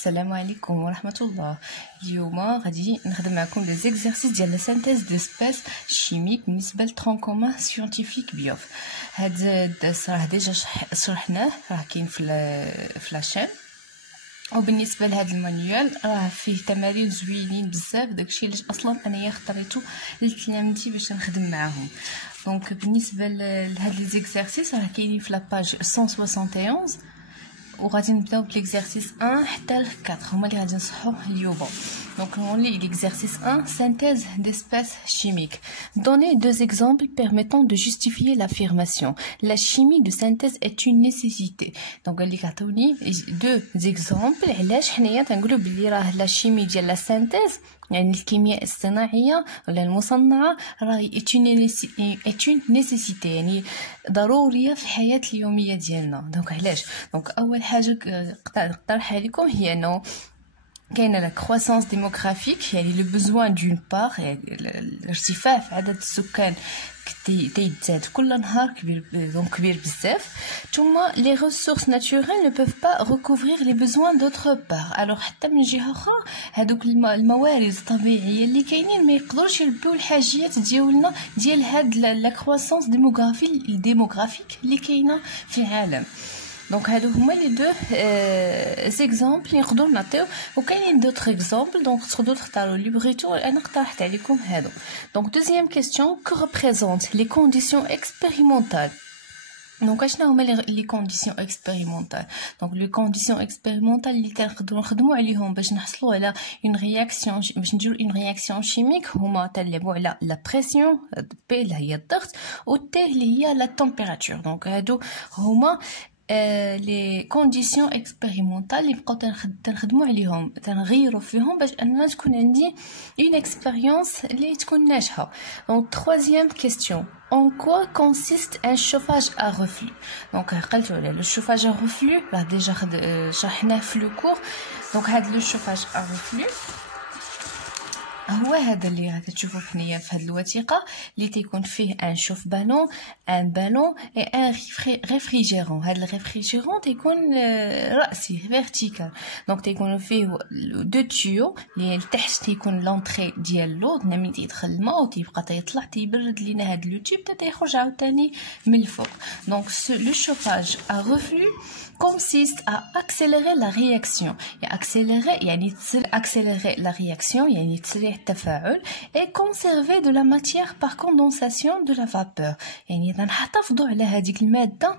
السلام عليكم ورحمة الله. اليوم غادي نخدم معكم لي زيكزارسيس ديال لا سانتيز دو سبيس شيميك بالنسبة لترون كومون سيونتيفيك بيوف. هاد الدرس راه ديجا شرحناه، راه كاين في لاشين. وبالنسبه لهذا المانيوال راه فيه تمارين زوينين بزاف، داكشي علاش اصلا انايا اختاريتو لتلاميذي باش نخدم معاهم. دونك بالنسبه لهاد لي زيكزارسيس راه كاينين في لاباج 171 وغادي نبداو بليكزارسيس 1 حتى ل 4 هما اللي غادي نصحو اليوم. Donc نولي l'exercice 1, synthèse d'espèces chimiques. Donnez deux exemples permettant de justifier l'affirmation. La chimie de synthèse est une nécessité. Donc قال لك عطوني deux exemples علاش حنايا تنقولوا بلي راه لا شيمي ديال لا سانتيز يعني الكيمياء الصناعيه ولا المصنعه راه est une nécessité، يعني ضروريه في الحياه اليوميه ديالنا. دونك علاش؟ دونك اول حاجه نقترحها لكم هي انه كاينه لا كروسانس ديموغرافيك، يعني لو بوزوان دون بار، يعني الارتفاع في عدد السكان تيزداد كل نهار كبير بزاف. ثم لي ريسورس ناتوريل نو بوف با ريكوفرير لي بوزوان دوطخ بار. الوغ حتى من جهه اخرى هذوك الموارد الطبيعيه اللي كاينين ما يقدروش يلبيو الحاجيات ديالنا ديال هاد لا كروسانس ديموغرافيك اللي كاينه في العالم. دونك هادو هما لي دو زيكزامبل نقدروا نعطيو، وكاينين دوطخ اكزامبل دونك تقدروا تختاروا اللي بغيتو. انا اقترحت عليكم هادو. دونك دوزيام كيسيون، كو ريبريزونت لي كونديسيون اكسبيريمونطال. دونك اشنا هما لي كونديسيون اكسبيريمونطال؟ دونك لي كونديسيون اكسبيريمونطال اللي كنقدروا نخدموا عليهم باش نحصلوا على اون رياكسيون، باش نديروا اون رياكسيون شيميك، هما تنلعبوا على لا بريسيون بي اللي هي الضغط، و تي اللي هي لا تمبيراتور. دونك هادو هما لي كونديسيون اكسبيريمونطال اللي بقاو تنخدموا عليهم، تنغيروا فيهم باش انا تكون عندي اون اكسبيريونس اللي تكون ناجحه. دونك troisième question, en quoi consiste un chauffage à reflux? دونك قلتوا على لو chauffage à reflux راه ديجا شرحناه في لو كور. دونك هذا لو chauffage à reflux هو هذا اللي راك تشوفوا حنايا في هذه الوثيقه اللي تيكون فيه ان شوف بالون، ان بالون اي ان ريفريجيرون. هذا الريفريجيرون تيكون راسي فيرتيكال، دونك تيكونوا فيه دو تيو اللي لتحت تيكون لونطري ديال لو، ملي تيدخل الماء وتيبقى تيطلع تيبرد لينا هذا لو تيوب حتى تيخرج عاوتاني من الفوق. دونك لو شوفاج ا ريفلو consiste à accélérer la réaction. يعني accélérer la réaction يعني تسريع التفاعل، et conserver de la matière par condensation de la vapeur. يعني نحتفظوا على هذيك المادة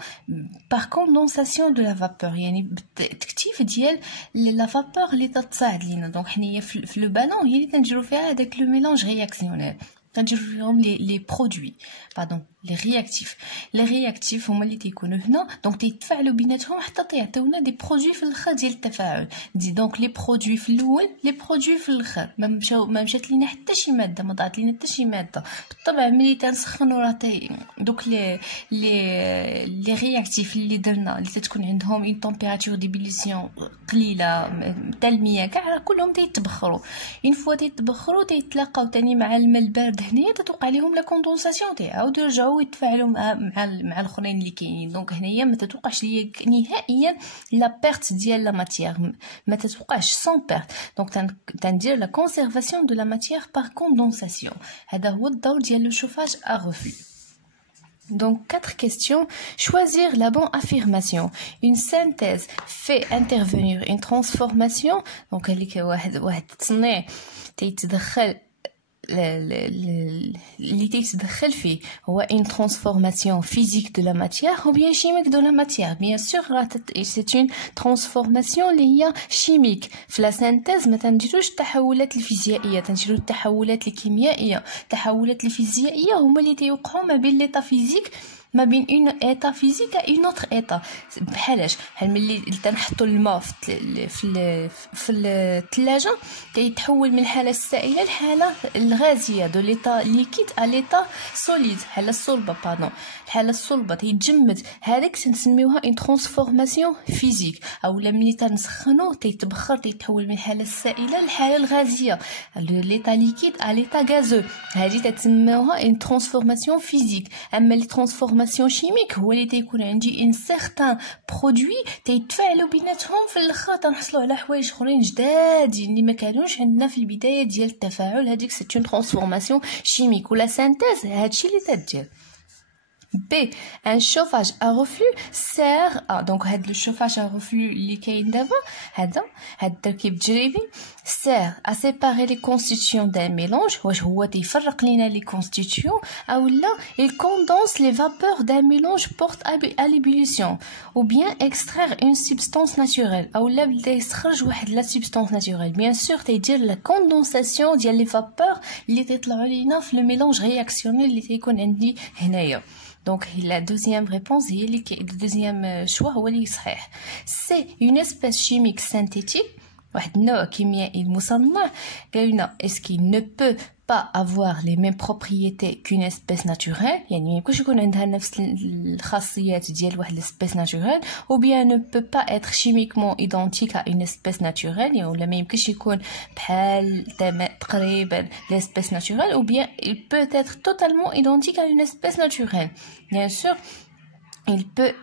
par condensation de la vapeur، يعني بالتكتيف ديال لا فابور اللي تتصاعد لينا. دونك حنايا في لو بالون هي اللي تنديروا فيها هذاك لو ميلانج رياكسيونيل، تنديروا فيهم لي برودوي باردون لي رياكتيف هما اللي تيكونوا هنا. دونك تيتفاعلوا بيناتهم حتى تيعطيونا دي برودوي في الاخر ديال التفاعل. دونك لي برودوي في الاول، لي برودوي في الاخر. ما مشات لينا حتى شي ماده، ما ضاعت لينا حتى شي ماده. بالطبع ملي تنسخنوا راه دوك لي رياكتيف اللي درنا اللي تتكون عندهم اون تمبيراتور ديبيليسيون قليله تاع المياه كاع كلهم تيتبخروا. اون فوا تيتبخروا تيتلاقاو تاني مع الماء البارد، هنايا تتوقع لهم لا كوندونساسيون، تعاودوا يرجعوا يتفاعلوا مع الاخرين اللي كاينين. دونك هنايا ما تتوقعش ليا نهائيا لا بيرت ديال لا ماتيير، ما تتوقعش سون بيرت. دونك تندير لا كونسيرفاسيون دو لا ماتيير بار كوندونساسيون. هذا هو الدور ديال لو شوفاج ا ريفلو. Donc, 4 questions. Choisir la bonne affirmation. Une synthèse fait intervenir une transformation. Donc, واحد تصنيع تيتدخل اللي تيتدخل فيه هو une transformation physique de la matière ou bien chimique de la matière. Bien sûr, c'est une transformation اللي هي chimique. في la synthèse ما تنديروش التحولات الفيزيائيه، تنديروا التحولات الكيميائيه. التحولات الفيزيائيه هما اللي تيوقعوا ما بين ليطا فيزيك، ما بين اون ايطا فيزيك ا اون اوتر ايطا. بحالاش ملي تنحطوا الماء في الثلاجه تيتحول من الحاله السائله للحاله الغازيه، دو ليطا ليكيد ا ليطا سوليد، الحاله الصلبه باردون، الحاله الصلبه تيتجمد. هذيك تنسميوها اون ترانسفورماسيون فيزيك. اولا ملي تنسخنوه تيتبخر تيتحول من الحاله السائله للحاله الغازيه، ليطا ليكيد ا ليطا غازو، هذه تتسموها اون ترانسفورماسيون فيزيك. اما لي ترانسفورماسيون transformation chimique هو اللي تيكون عندي ان certain produit تيتفاعلوا بيناتهم في الاخر تنحصلوا على حوايج اخرين جداد اللي ما كانوش عندنا في البدايه ديال التفاعل هذيك سي اون transformation chimique ولا synthèse هادشي اللي تدير. B. Un chauffage à reflux sert à donc le chauffage à reflux اللي كاين دابا هذا التركيب التجريبي sert à séparer les constituants d'un mélange واش هو تيفرق لينا les constituants او لا il condense les vapeurs d'un mélange porte à l'ébullition ou bien extraire une substance naturelle او لا بدا يخرج واحد لا substance naturelle bien sûr تيدير la condensation ديال les vapeurs اللي تيطلعوا لينا في le mélange réactionnel اللي تيكون عندي هنايا. Donc la deuxième réponse le deuxième choix هو اللي صحيح. C'est une espèce chimique synthétique واحد النوع كيميائي مصنع قالنا est-ce qu'il ne peut pas avoir les mêmes propriétés qu'une espèce naturelle يعني ما يمكنش يكون عندها نفس الخاصيات ديال واحد l'espèce naturelle ou bien ne peut pas être chimiquement identique à une espèce naturelle يعني ولا ما يمكنش يكون بحال تقريبا l'espèce naturelle ou bien il peut être totalement identique à une espèce naturelle. Bien sûr il peut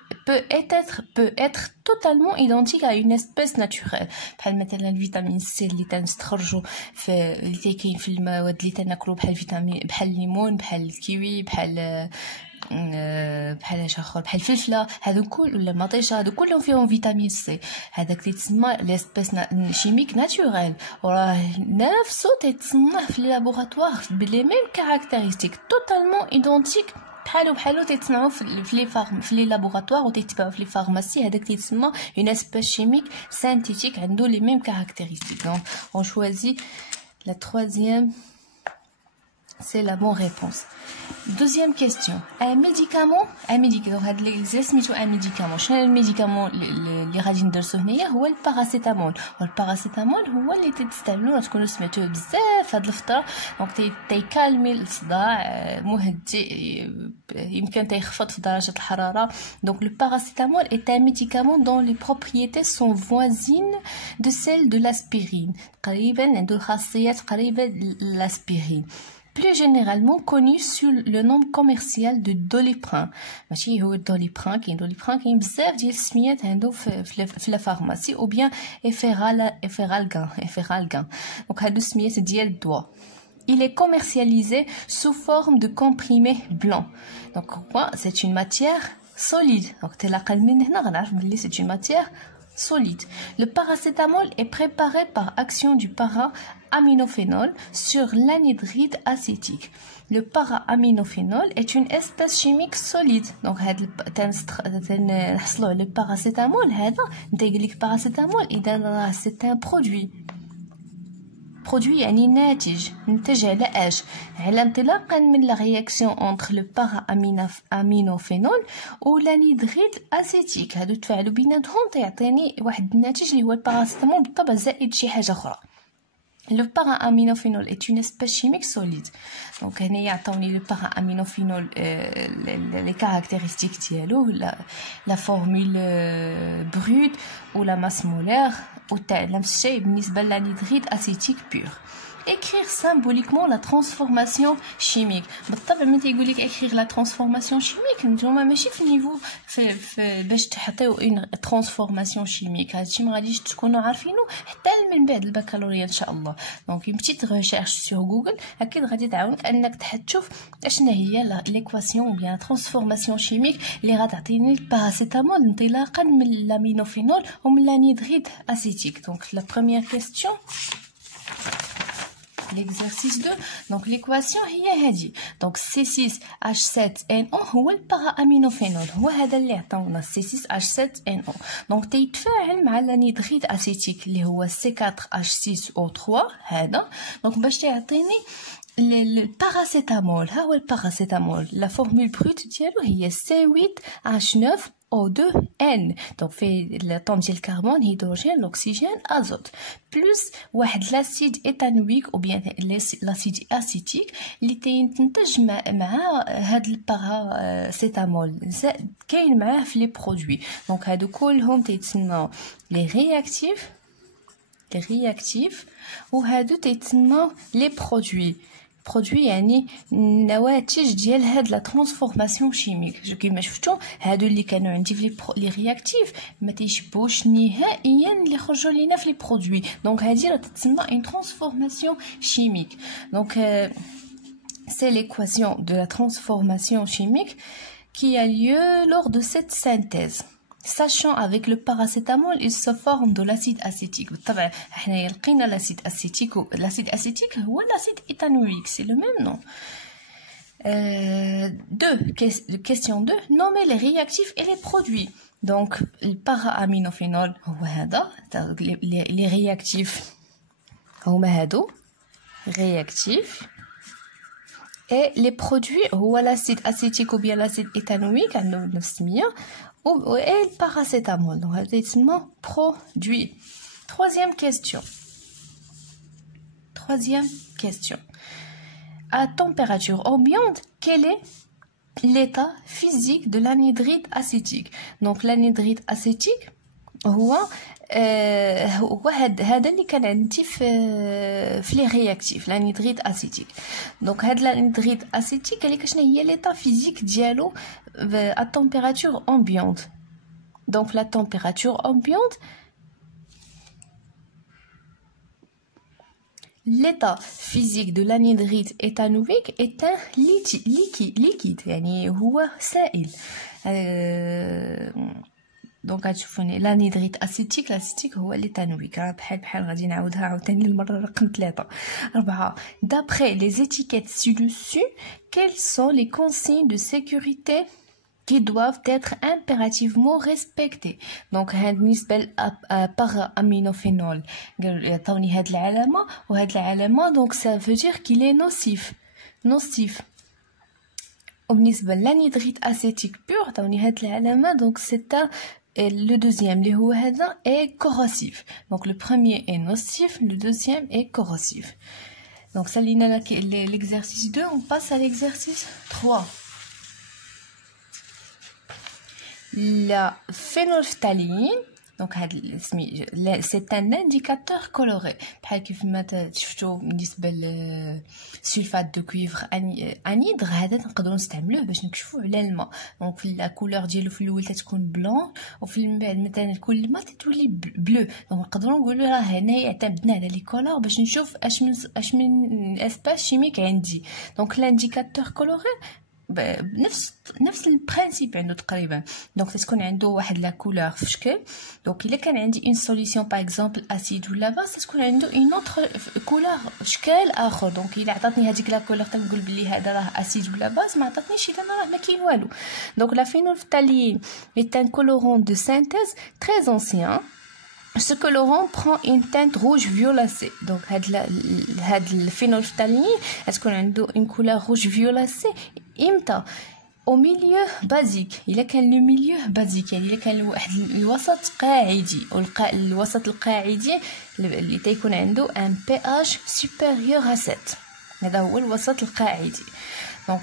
être totalement identique à une espèce naturelle بحال مثلا الفيتامين سي اللي تنستخرجوا في اللي كاين في المواد اللي تناكلوا بحال الفيتامين بحال الليمون بحال الكيوي بحال اش اخر بحال الفلفله هادو كل ولا المطيشه هادو كلهم فيهم فيتامين سي هذاك تيتسمى ليسبيس شيميك ناتوريل وراه نفسه تيتصنع في لابوراتوار بلي ميم كاركتيرستيك توتالمون ايدونتيك بحالو تيتصنعوا في لي لابوراتوار وتيتباعوا في لي فارماسي هذاك تيتسمى اون اسبيس شيميك سانتيتيك عنده لي ميم كاركتيرستيك. Donc on choisit la troisième, c'est la bonne réponse. Deuxième question. Un médicament donc هاد لي سميتو un médicament شنو الميديكامون اللي غادي ندرسو هنايا هو الباراسيتامول والباراسيتامول هو اللي تستعملوه تكونوا سمعتوه بزاف هاد الفتره دونك تيكالمي الصداع مهدئ يمكن تيخفض في درجه الحراره. Donc le paracétamol est un médicament dont les propriétés sont voisines de celles de l'aspirine تقريبا عنده خاصيات قريبه للاسبirine. Plus généralement connu sous le nom commercial de Doliprane. ماشي هو Doliprane كاين بزاف ديال السميات عنده في لا فارماسي ou bien Efferalgan. Donc هادو السميات ديال الدواء. Il est commercialisé sous forme de comprimé blanc. Donc quoi c'est une matière solide. Donc تلاقى من هنا غنعرف بلي c'est une matière solide. Le paracétamol est préparé par action du para-aminophénol sur l'anhydride acétique. Le para-aminophénol est une espèce chimique solide. Donc تنحصلوا على الباراسيتامول هذا نتيجي لك paracétamol اذا c'est un produit يعني ناتج نتج على اش على انطلاقا من لا رياكسيون entre le para-aminophénol و l'anhydride acétique هادو تفاعلوا بيناتهم تيعطيني واحد الناتج اللي هو الباراسيتامول بالطبع زائد شي حاجه اخرى. Le para-aminophénol est une espèce chimique solide. Donc هنا يعطوني le para-aminophénol les caractéristiques ديالو la formule brute ou la masse molaire نفس الشيء بالنسبه للانيدريد acétique pur. Écrire symboliquement la transformation chimique. بالطبع من تيقول لك écrire la transformation chimique نتوما ماشي في نيفو في باش تحطيو une transformation chimique هادشي ما غاديش تكونوا عارفينه حتى من بعد البكالوريا ان شاء الله. دونك بتيت ريشيرش سور جوجل اكيد غادي تعاونك انك تشوف اشنا هي ليكواسيون بيان ترانسفورماسيون شيميك اللي غتعطيني الباراسيتامول انطلاقا من الامينوفينول ومن الانيدريد اسيتيك. دونك لا بروميير كيسيون l'exercice 2. Donc l'équation هي هذه. Donc C6H7NO هو البارامينوفينول هو هذا اللي عطاونا C6H7NO. Donc تيتفاعل مع الانيدريد اسيتيك اللي هو C4H6O3 هذا. Donc باش تعطيني الباراسيتامول ها هو الباراسيتامول لا فورمول بروت ديالو هي C8H9 O2N. Donc fait l'atome ديال الكربون هيدروجين l'oxygène azote plus واحد l'acide éthanoïque ou bien l'acide acétique اللي تنتج مع هاد الباراسيتامول كاين معاه في لي برودوي. دونك هادو كلهم تيتسموا لي رياكتيف وهادو تيتسموا لي برودوي برودوي يعني النواتج ديال هاد لا ترانسفورماسيون شيميك. كيما شفتوا هادو اللي كانوا عندي في لي رياكتيف ما تيشبهوش نهائيا اللي خرجوا لينا في لي برودوي. دونك هادي راه تتسمى اون ترانسفورماسيون chimique. Donc, c'est l'équation de la transformation chimique qui a lieu lors de cette synthèse. Sachant avec le paracétamol, il se forme de l'acide acétique. بالطبع احنا لقينا l'acide acétique هو l'acide éthanoïque, c'est le même nom. Question 2, nommer les réactifs et les produits. Donc, le para-aminophénol هو هذا, les réactifs هما هادو réactifs, et les produits هو l'acide acétique ou bien l'acide éthanoïque عندهم نفس السمية, et le paracétamol. Donc هذا يسمى produit. Troisième question. À température ambiante, quel est l'état physique de l'anhydride acétique? Donc l'anhydride acétique هو هذا اللي كان عندي في لي رياكتيف l'anhydride acétique. دونك هاد l'anhydride acétique اللي كشنا هي l'état physique ديالو à température ambiante. Donc la température ambiante, l'état physique de l'anhydride éthanoïque est un liquide يعني هو سائل. دونك غتشوفوني l'anhydride acétique, هو l'éthanoïque. بحال غادي نعاودها عاوتاني المره رقم 3. 4. D'après les étiquettes ci-dessus, quelles sont les consignes de sécurité qui doivent être impérativement respectées? Donc بالنسبه para-aminophénol يعطوني هاد العلامه وهاد العلامه, donc ça veut dire qu'il est nocif. وبالنسبه l'anhydride acétique pur عطوني هاد العلامه, donc c'est le deuxième اللي هو هذا est corrosif. Donc le premier est nocif, le deuxième est corrosif. Donc ça l'exercice 2, on passe à l'exercice 3. La phénolphtaline, donc c'est un indicateur coloré. بحال كيف ما شفتوا بالنسبه للسلفات دو كويفر انيدر, هذا نقدروا نستعملوه باش نكشفوا على الماء. دونك في لا كولور ديالو في الاول تتكون بلون, وفي بعد مثلا كل ما تتولي بلو. دونك نقدروا نقولوا راه هنايا اعتمدنا على لي كولور باش نشوف اش من اسباس شيميك عندي. دونك لانديكاتور كولوري نفس البرانسيب عنده تقريبا. دونك تكون عنده واحد لا كولور في شكل. دونك الا كان عندي اون سوليسيون باغ اكزومبل اسيد ولا باس, تكون عنده اون اوتر كولور شكل اخر. دونك الا عطاتني هذيك لا كولور تنقول بلي هذا راه اسيد ولا باس, ما عطاتنيش اذا راه ما كاين والو. دونك لا phénolphtaline est un colorant de synthèse très ancien. Ce colorant prend une teinte rouge violacée. Donc le phénolphtaline تكون عنده une couleur rouge violacée امتى؟ au milieu basique. الا كان لو ميليو بازيك يعني الا كان واحد الوسط قاعدي, الوسط القاعدي اللي تيكون عنده ان بي اش supérieur à 7. هذا هو الوسط القاعدي. دونك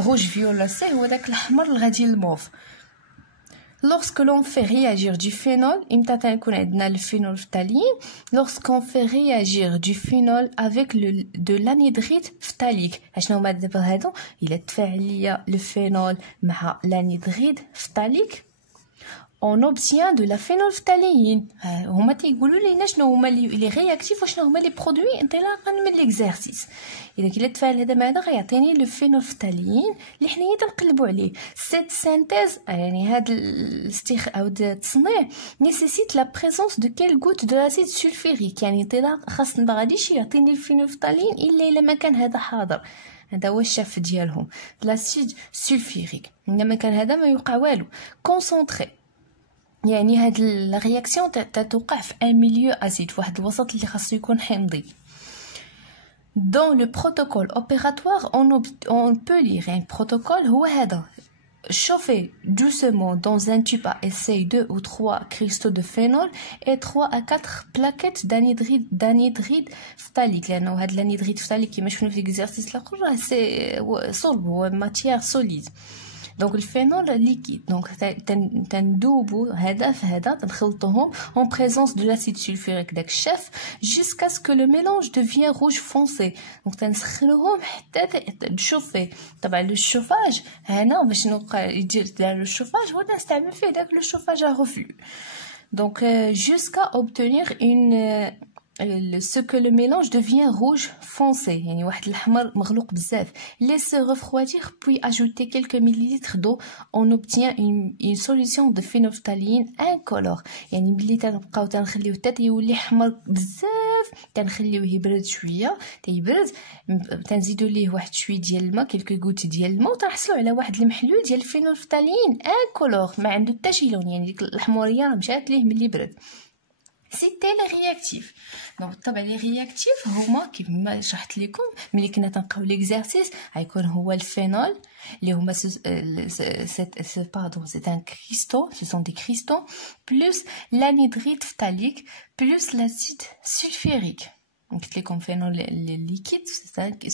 rouge violacé هو داك الاحمر الغادي للموف. Lorsque l'on fait réagir du phénol, le phénolphtaline, lorsqu'on fait réagir du phénol avec de l'anhydride phtalique, il est fait le phénol مع l'anhydride phtalique, on obtient de la phénolphtaline. هما تيقولوا لينا شنو هما لي رياكتيف وشنو هما لي برودوي انطلاقا من ليكزارسيس. اذا كي تفاعل هذا مع هذا غيعطيني لو phénolphtaline اللي حنايا تنقلبوا عليه. سيت سينتيز يعني هذا او التصنيع نيسيسيت لا بريزونس دو كيل غوت دو لاسيد سولفيريك, يعني انطلاق خاص ما غاديش يعطيني الفينولفتالين الا ما كان هذا حاضر. هذا هو الشاف ديالهم لاسيد سولفيريك. انما كان هذا ما يوقع والو. كونسونطري يعني هاد الرياكسيون تتوقع في ان ميليو اسيد, في واحد الوسط اللي خاصو يكون حمضي. Dans le protocole opératoire, on peut lire un protocole هو هذا: chauffer doucement dans un tube à essai 2 ou 3 cristaux de phénol et 3 à 4 plaquettes d'anhydride phtalique. لأنه هاد l'anhydride phtalique كيما شفنا في l'exercice الآخر سي صلب, هو matière solide. دونك الفينول ليكيد دونك تندوبو هذا في هذا تنخلطوهم en présence de l'acide sulfurique داك الشاف jusqu'à ce que le mélange devient rouge foncé دونك تنسخنوهم حتى تشوفي طبعا لو الشوفاج هنا باش نبقى يدير دار لو الشوفاج هو نستعمل فيه داك لو الشوفاج ا reflux donc jusqu'à obtenir une ce que le mélange devient rouge foncé يعني واحد الأحمر مغلوق بزاف laisse refroidir puis ajouter quelques millilitres d'eau on obtient une solution de phénolphtaline incolore يعني ملي تنبقاو تنخليوه حتى يولي حمر بزاف تنخليوه يبرد شويه تيبرد تنزيدوا ليه واحد شويه ديال الماء كلكو غوت ديال الماء وتنحصلوا على واحد المحلول ديال الفينولفتالين انكولور ما عنده حتى شي لون يعني ديك الحموريه مشات ليه ملي برد سيتي لي رياكتيف دونك طبعا لي رياكتيف هما كيف ما شرحت لكم ملي كنا تنقراو ليكزارسيس غيكون هو الفينول اللي هما pardon c'est un cristaux ce sont des cristaux plus l'anhydride phtalique plus l'acide sulfurique donc les phénols liquides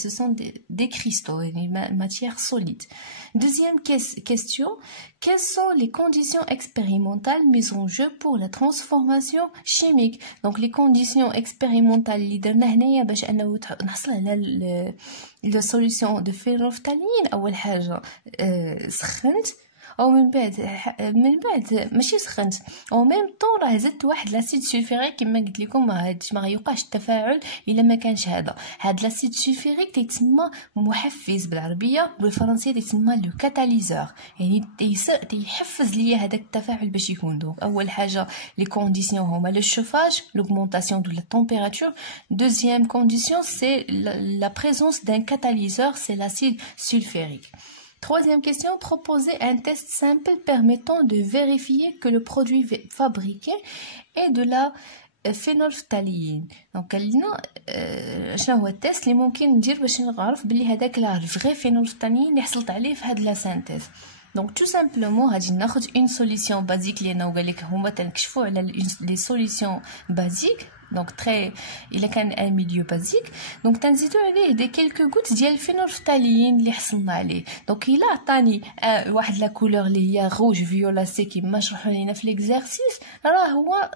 ce sont des cristaux une matière solide. Deuxième question, quelles sont les conditions expérimentales mises en jeu pour la transformation chimique? Donc les conditions expérimentales اللي درنا هنايا باش انه نحصل على la solution de phénolphtaline اول حاجه سخنت او من بعد ماشي سخنت او ميم طون راه زدت واحد لاسيد سولفيريك كما قلت لكم ما غيوقعش التفاعل الا ما كانش هاد لاسيد سولفيريك تيتسمى محفز بالعربيه بالفرنسيه تيتسمى لو كاتاليزور يعني تيحفز ليا هذاك التفاعل باش يكون. دونك اول حاجه لي كونديسيون هما لو شوفاج l'augmentation de la température. Deuxième condition c'est la présence d'un catalyseur, c'est l'acide sulfurique. Troisième question, proposer un test simple permettant de vérifier que le produit fabriqué est de la phénolphtaline. Donc قالنا شنو هو التيست اللي ممكن ندير باش نعرف بلي هذاك لا فغي phénolphtaline اللي حصلت عليه في هاد لا سانتيز. دونك تو سامبلومون غادي ناخذ اون سوليسيون بازيك اللي انا وقال لك هما تنكشفوا على لي سوليسيون بازيك دونك تري الا كان ان ميليو بازيك دونك تنزيدوا عليه دي كيلكو غوت ديال الفينولفتالين اللي حصلنا عليه. دونك الا عطاني واحد لا كولور اللي هي روج فيولاسي كما شرحوا لينا في ليكزارسيس راه هو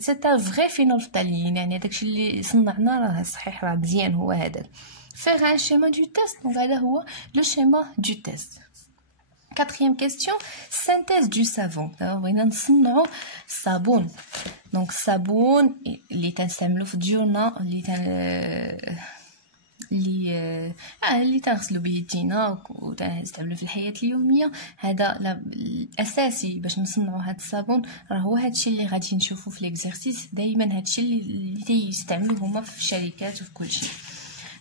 سي ان فري فينولفتالين يعني داكشي اللي صنعنا راه صحيح راه مزيان هو هذاك. faire un schéma du test دونك هذا هو لو schéma du test. Quatrième question, synthèse du savon. بغينا نصنعوا الصابون. دونك الصابون اللي تنستعملو في ديورنا اللي تنغسلو به يدينا وتنستعملو في الحياة اليومية هذا الاساسي باش نصنعوا هذا الصابون راه هو هادشي اللي غادي نشوفو في ليكزارسيس دائما هادشي اللي تيستعملوه هما في الشركات وفي كل شيء.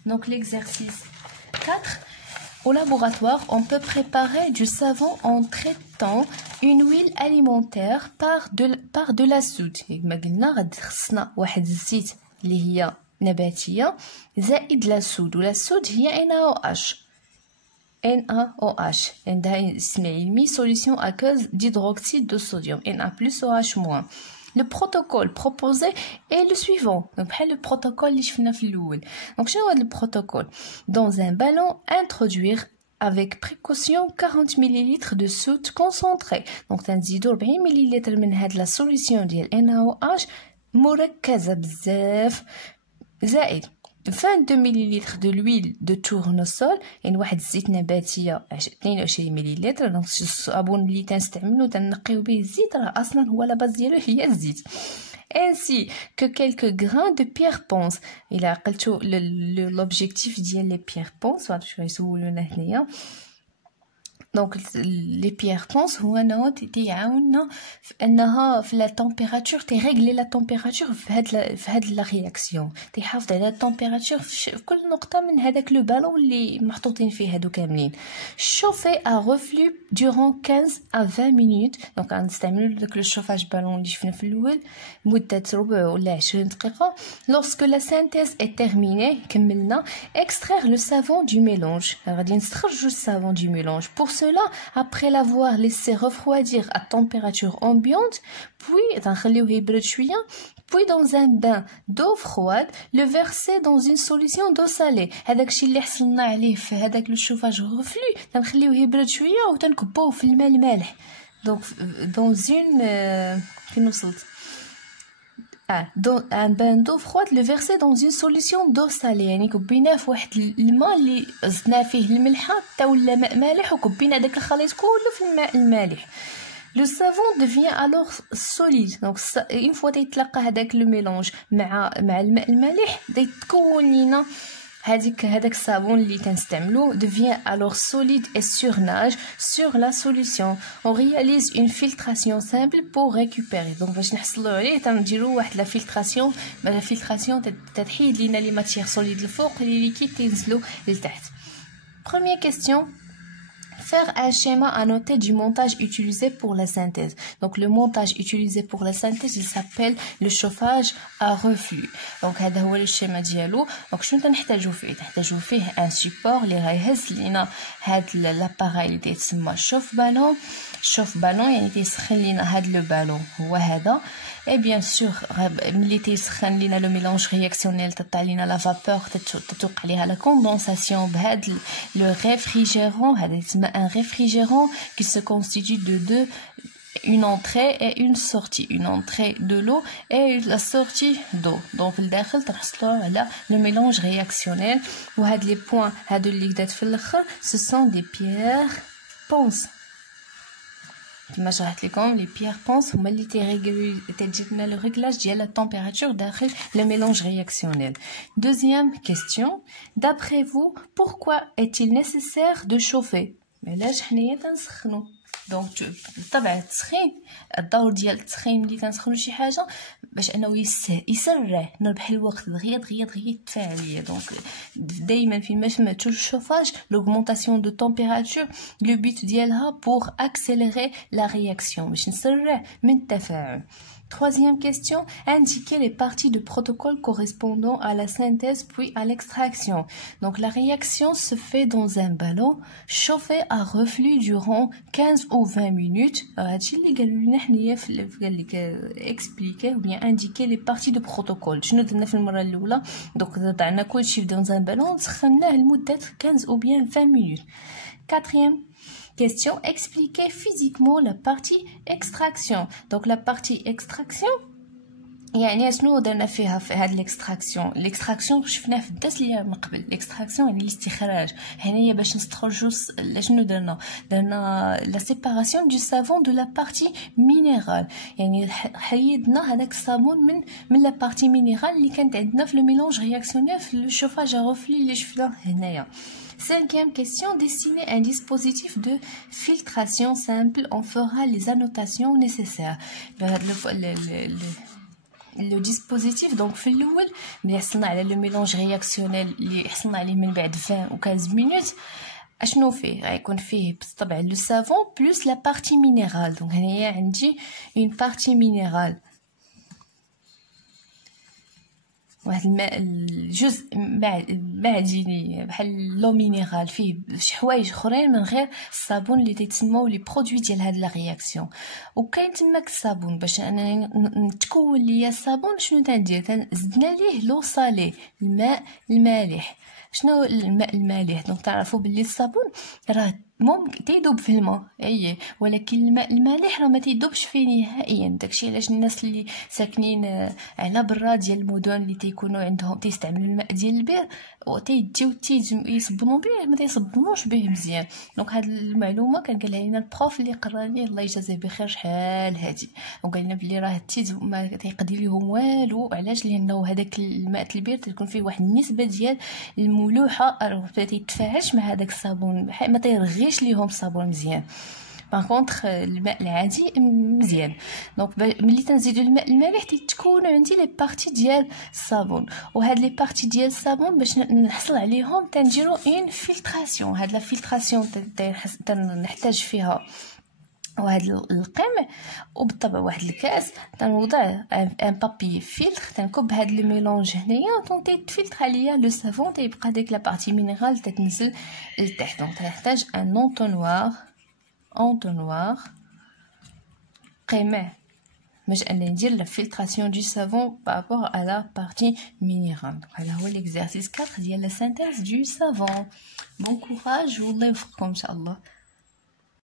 دونك ليكزارسيس 4. Au laboratoire, on peut préparer du savon en traitant une huile alimentaire par de la soude. كما قلنا غادي خصنا واحد الزيت اللي هي نباتيه زائد لا سود ولا سود هي NaOH عندها اسم علمي solution aqueuse d'hydroxyde de sodium Na+OH-. Le protocole proposé est le suivant. Donc, le protocole اللي شفنا في الأول. Donc, شنو هذا البروتوكول؟ Dans un ballon, introduire avec précaution 40 ml de soude concentrée. Donc, تنزيدو 40 ml من هاد لا سوليسيون ديال NaOH مركزة بزاف زائد 22 ml de l'huile de tournesol يعني واحد الزيت نباتيه 22 ملل. دونك الصابون اللي تنستعملو تنقيو به الزيت راه اصلا هو لا باز ديالو هي الزيت. ainsi que quelques grains de pierre ponce. الى عقلتو l'objectif ديال لي بيير بونس واش غيسولونا هنايا. دونك لي بيير بونس هو انه تيعاوننا في انها في لا تمبيراتور تيريغلي لا تمبيراتور في هاد لا رياكسيون تيحافظ على التمبيراتور في كل نقطه من هذاك لو بالون اللي محطوطين فيه هادو كاملين. شوفي ا ريفلو durant 15 à 20 minutes. دونك غنستعملوا داك لو شوفاج بالون اللي شفنا في الاول مده ربع ولا 20 دقيقه. lorsque la synthèse est terminée كملنا extraire le savon du mélange غادي نستخرجوا الصابون du mélange. pour cela, après l'avoir laissé refroidir à température ambiante, puis puis dans un bain d'eau froide, le verser dans une solution d'eau salée. هذاك الشيء اللي حصلنا عليه في هذاك لو شوفاج غفلو تنخليوه يبرد شويه وتنكبوه في الماء المالح. Donc dans une فين وصلت dans un bain d'eau froide, le verser dans une solution d'eau salée. يعني كبيناه في واحد الماء اللي زدنا فيه الملحه حتى ولا ماء مالح وكبينا داك الخليط كله في الماء المالح. Le savon devient alors solide. Donc une fois يتلقى هذاك le mélange مع الماء المالح يتكون لينا هذاك الصابون اللي كنستعملو devient alors solide et surnage sur la solution. On réalise une filtration simple pour récupérer. Donc باش نحصلوا عليه تنديروا واحد لا فلتراسيون. لا فلتراسيون تتحيد لينا لي ماتيير سوليد الفوق لي ليكيد تنزلوا لتحت. Première question. Faire un schéma annoté du montage utilisé pour la synthèse. Donc le montage utilisé pour la synthèse, il s'appelle le chauffage à reflux. Donc هذا هو الشيما ديالو. Donc شنو تنحتاجو فيه؟ تنحتاجو فيه un support اللي غيهز لينا هاد لاباراي اللي تيتسمى شوف بالون. شوف بالون يعني تيسخن لينا هاد لو بالون هو هذا. Et bien sûr, ملي تيسخن لينا لو ميلونج رياكسيونيل تطلع لينا لا فابور تتوقع ليها لا كوندونساسيون بهاد لو ريفريجيرون. هذا يسمى un réfrigérant qui se constitue de deux, une entrée et une sortie, une entrée de l'eau et la sortie d'eau. Donc الداخل تحصلوا على le mélange réactionnel. وهاد les points هادو اللي قدات في الاخر ce sont des pierres ponces. كما شرحت لكم les pierres ponces هما اللي تيجيب لنا le réglage ديال la température داخل le mélange réactionnel. Deuxième question, d'après vous, pourquoi est-il nécessaire de chauffer؟ علاش حنايا تنسخنوا؟ دونك بالطبع التسخين الدور ديال التسخين ملي كنسخنوا شي حاجه باش انه يسرع نربح الوقت دغيا التفاعليه. دونك دائما فيما سمعتوا الشوفاج l'augmentation de température le but ديالها pour accélérer la réaction باش نسرع من التفاعل. Troisième question, indiquez les parties du protocole correspondant à la synthèse puis à l'extraction. Donc la réaction se fait dans un ballon chauffé à reflux durant 15 ou 20 minutes. هادشي اللي قالوا لنا حنايا قال لك expliquer ou bien indiquer les parties du protocole. شنو درنا في المره الاولى؟ دونك ضعنا كلشي dans un ballon سخناه لمده 15 ou bien 20 minutes. Quatrième question, expliquez physiquement la partie extraction. Donc la partie extraction يعني شنو درنا فيها في هاد الاكستراكسيون شفناه في الدرس اللي من قبل. الاكستراكسيون يعني الاستخراج. هنايا باش نستخرجوا شنو درنا لا سيباراسيون دو سافون دو لا بارتي مينيرال. يعني حيدنا هذاك الصابون من لا بارتي مينيرال اللي كانت عندنا في لو ميلونج رياكسيونيل في لو شوفاج ا روفلي اللي شفناه هنايا. Cinquième question, dessinez un dispositif de filtration simple. On fera les annotations nécessaires. Le dispositif donc في الاول ملي حصلنا على لو ميلونج رياكسيونيل اللي حصلنا عليه من بعد 20 و 15 minutes اشنو فيه غيكون فيه بالطبع لو سافون بلس لا بارتي مينيرال. دونك هنايا عندي اون بارتي مينيرال واحد الماء الجزء معدني بحال لو مينيرال فيه شي حوايج اخرين من غير الصابون اللي تيتسموا لي برودوي ديال هاد لا رياكسيون. وكاين تماك الصابون باش انا نتكون ليا الصابون شنو تندير زدنا ليه لو صالي الماء المالح. شنو الماء المالح؟ دونك تعرفوا باللي الصابون راه ممكن تيذوب في الماء ولكن الماء المالح راه ما تيذوبش فيه نهائيا. داكشي علاش الناس اللي ساكنين على برا ديال المدن اللي تيكونوا عندهم تيستعملوا الماء ديال البير وتيديو يصبنوا به ما تيصبنوش به مزيان. دونك هاد المعلومه كان قالها لنا البروف اللي قراني الله يجازيه بخير شحال هادي وقال لنا بلي راه ما تيقدر لهم والو. علاش؟ لانه هذاك الماء البير تكون فيه واحد النسبه ديال الملوحه ما تيتفاعلش مع هذاك الصابون ما تيرغيش ليهم الصابون مزيان. باغ كونطخ الماء العادي مزيان. دونك ملي تنزيدو الماء المالح تيتكونوا عندي لي بارتي ديال الصابون وهاد لي بارتي ديال الصابون باش نحصل عليهم تنديرو اون فلتراسيون. هاد لا فلتراسيون تنحتاج فيها وهاد القمع وبالطبع واحد الكاس تنوضع ان بابي فيلتر تنكب هاد لو ميلونج هنايا دونك تيتفلتر عليا لو سافون تيبقى ديك لا بارتي مينيرال تتنزل لتحت. دونك تحتاج ان اونطونوار entonnoir قمع باش انني ندير لا فلتراسيون دو سافون بارابور à la partie minérale. هذا هو l'exercice 4 ديال la synthèse du savon. Bon courage والله يوفقكم ان شاء الله.